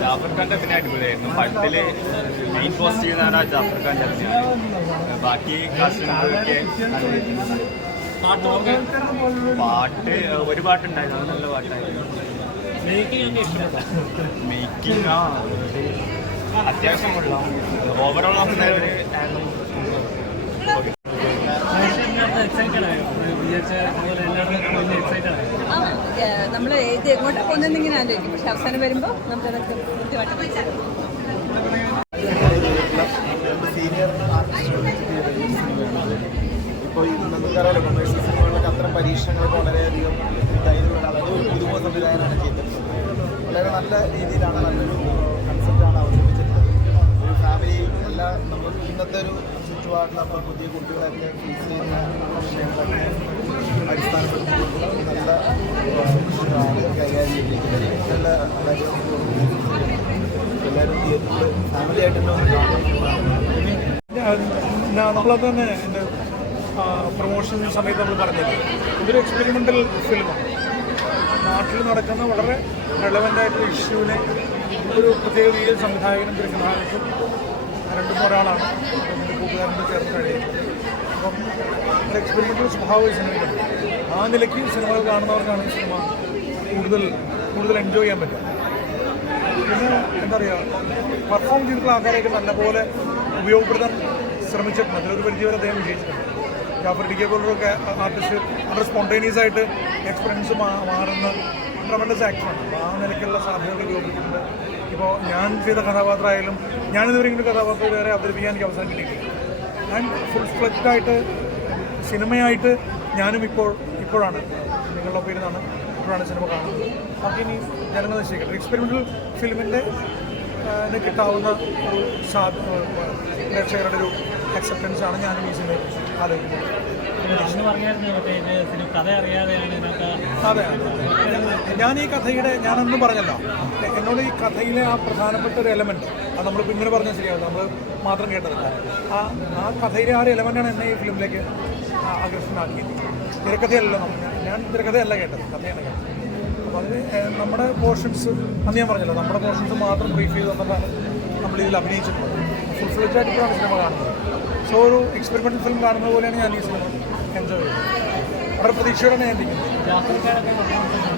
ജാഫർ ഖാന്റെ പിന്നെ അടിപൊളിയായിരുന്നു. പടത്തില് മെയിൻ പോസിറ്റീവ് എന്ന് പറഞ്ഞാൽ ജാഫർ ഖാന്റെ അഭിനയാണ്. ബാക്കി കാസ്റ്റിംഗൊക്കെ പാട്ട് ഒരു പാട്ടുണ്ടായിരുന്നു, അത് നല്ല പാട്ടായിരുന്നു. മേക്കിംഗ് അത്യാവശ്യം കൊള്ളാം. ഓവറോൾ നോക്കുന്നവര് നമ്മൾ ഇത് എങ്ങോട്ടാ പോകുന്നതെന്ന് ഇങ്ങനെ ആലോചിക്കും, പക്ഷെ അവസാനം വരുമ്പോൾ നമുക്കതൊക്കെ കൃത്യമായിട്ട് മനസ്സിലാക്കും. ഇപ്പോൾ നമുക്കറിയാലോ കൊമേഴ്ഷ്യൽ സിനിമകളിലൊക്കെ അത്തരം പരീക്ഷണങ്ങളൊക്കെ വളരെയധികം ധൈര്യമുള്ള അതൊരു പുതുമ സംവിധാനമാണ് ചെയ്തിട്ടുള്ളത്. വളരെ നല്ല രീതിയിലാണ്, നല്ലൊരു കൺസെപ്റ്റാണ് അവതരിപ്പിച്ചിട്ടുള്ളത്. ഒരു ഫാമിലി എല്ലാ നമ്മൾ ഇന്നത്തെ ഒരു ചുറ്റുപാടിൽ നമ്മൾ പുതിയ കുട്ടികളൊക്കെ ഫേസ് ചെയ്യുന്ന വിഷയങ്ങളൊക്കെ അടിസ്ഥാനപ്പെടുത്തിയിട്ടുള്ള നല്ല വിഷയമാണ് കൈകാര്യം ചെയ്തിരിക്കുന്നത്. നല്ല എല്ലാവരും തിയേറ്ററിൽ ഫാമിലി ആയിട്ട് തന്നെ നമ്മളത് തന്നെ എൻ്റെ പ്രൊമോഷൻ സമയത്ത് നമ്മൾ പറഞ്ഞത് ഇതൊരു എക്സ്പെരിമെൻ്റൽ ഫിലിമാണ്. നാട്ടിൽ നടക്കുന്ന വളരെ റെലവൻ്റ് ആയിട്ടുള്ള ഇഷ്യൂവിനെ ഒരു പ്രത്യേക രീതിയിൽ സംവിധായകനും തിരക്കഥാകൃത്തും രണ്ടും ഒരാളാണ് എൻ്റെ കൂട്ടുകാരൻ്റെ ചേർന്ന് കഴിയുന്നത്. അപ്പം ഒരു എക്സ്പെരിമെൻ്റൽ സ്വഭാവം സിനിമയ്ക്കുണ്ട്. ആ നിലയ്ക്ക് സിനിമകൾ കാണുന്നവർക്കാണ് ഈ സിനിമ കൂടുതൽ എൻജോയ് ചെയ്യാൻ പറ്റുക. പിന്നെ എന്താ പറയുക, പെർഫോം ചെയ്തിട്ടുള്ള ആൾക്കാരെയൊക്കെ നല്ലപോലെ ഉപയോഗപ്പെടുത്താൻ ശ്രമിച്ചിട്ടുണ്ട്. അതിലൊരു പരിധിവരെ അദ്ദേഹം വിജയിച്ചിട്ടുണ്ട്. ജാഫർ ഡിക്കെ പോലൊക്കെ ആർട്ടിസ്റ്റ് വളരെ സ്പോണ്ടേനിയസ് ആയിട്ട് എക്സ്പീരിയൻസ് മാറുന്ന ട്രമൻഡസ് ആക്ടറാണ്. അപ്പോൾ ആ നിലയ്ക്കുള്ള സാധ്യതകൾ ഉപയോഗിച്ചിട്ടുണ്ട്. ഇപ്പോൾ ഞാൻ ചെയ്ത കഥാപാത്രമായാലും ഞാനിതുവരെ ഇങ്ങനെ കഥാപാത്രം വേറെ അവതരിപ്പിക്കാൻ എനിക്ക് അവസരം കിട്ടിയിട്ടില്ല. ഞാൻ ഫുൾ ഫ്ലെഡ്ജായിട്ട് സിനിമയായിട്ട് ഞാനും ഇപ്പോഴാണ് നിങ്ങളുടെ പേരിലാണ് ഇപ്പോഴാണ് സിനിമ കാണുന്നത്. ബാക്കി ഇനി ജനങ്ങൾ നിശ്ചയിക്കട്ടെ. എക്സ്പെരിമെൻ്റൽ ഫിലിമിൻ്റെ കിട്ടാവുന്ന ഒരു പ്രേക്ഷകരുടെ ഒരു അക്സെപ്റ്റൻസ് ആണ് ഞാനും ഈ സിനിമ ആലോചിക്കുന്നത്. അതെ, ഞാൻ ഈ കഥയുടെ ഞാനൊന്നും പറഞ്ഞല്ലോ, എന്നോട് ഈ കഥയിലെ ആ പ്രധാനപ്പെട്ട ഒരു എലമെൻറ്റ് അത് നമ്മൾ പിന്നീട് പറഞ്ഞാൽ ശരിയാവും, നമ്മൾ മാത്രം കേട്ടതല്ല. ആ കഥയിലെ ആ ഒരു എലമെൻ്റാണ് എന്നെ ഈ ഫിലിമിലേക്ക് ആകർഷണമാക്കിയത്. തിരക്കഥയല്ലല്ലോ, ഞാൻ തിരക്കഥയല്ല കേട്ടത്, കഥയാണ് കേട്ടത്. അപ്പോൾ അതിന് നമ്മുടെ പോർഷൻസ് അന്ന് ഞാൻ പറഞ്ഞല്ലോ, നമ്മുടെ പോർഷൻസ് മാത്രം ബ്രീഫ് ചെയ്ത് തന്നിട്ടാണ് നമ്മളിതിൽ അഭിനയിച്ചിട്ടുള്ളത്. ഫുൾ ഫ്ലെഡ്ജായിട്ട് ഇപ്പോഴാണ് സിനിമ കാണുന്നത്. സോ ഒരു എക്സ്പെരിമെൻ്റൽ ഫിലിം കാണുന്നത് പോലെയാണ് ഞാൻ ഈ സിനിമ എൻജോയ് ചെയ്തത്. വളരെ പ്രതീക്ഷയോടെ ഞാൻ ഇരിക്കുന്നത്.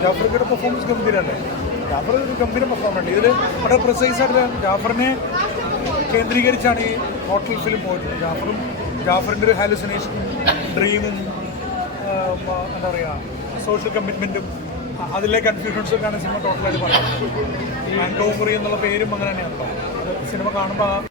ജാഫർക്കയുടെ പെർഫോമൻസ് ഗംഭീരമല്ലേ? ജാഫർ ഒരു ഗംഭീര പെർഫോമൻസ്. ഇതിൽ വളരെ പ്രിസൈസായിട്ട് ജാഫറിനെ കേന്ദ്രീകരിച്ചാണ് ഈ ഹോട്ടൽ ഫിലിം പോയിട്ടുള്ളത്. ജാഫറിൻ്റെ ഒരു ഹാലുസിനേഷൻ, ഡ്രീമും എന്താ പറയുക സോഷ്യൽ കമ്മിറ്റ്മെൻറ്റും അതിലെ കൺഫ്യൂഷൻസൊക്കെയാണ് സിനിമ ടോട്ടലായിട്ട് പറയുന്നത്. മാൻകോമുറി എന്നുള്ള പേരും അങ്ങനെ തന്നെയാണല്ലോ. അത് സിനിമ കാണുമ്പോൾ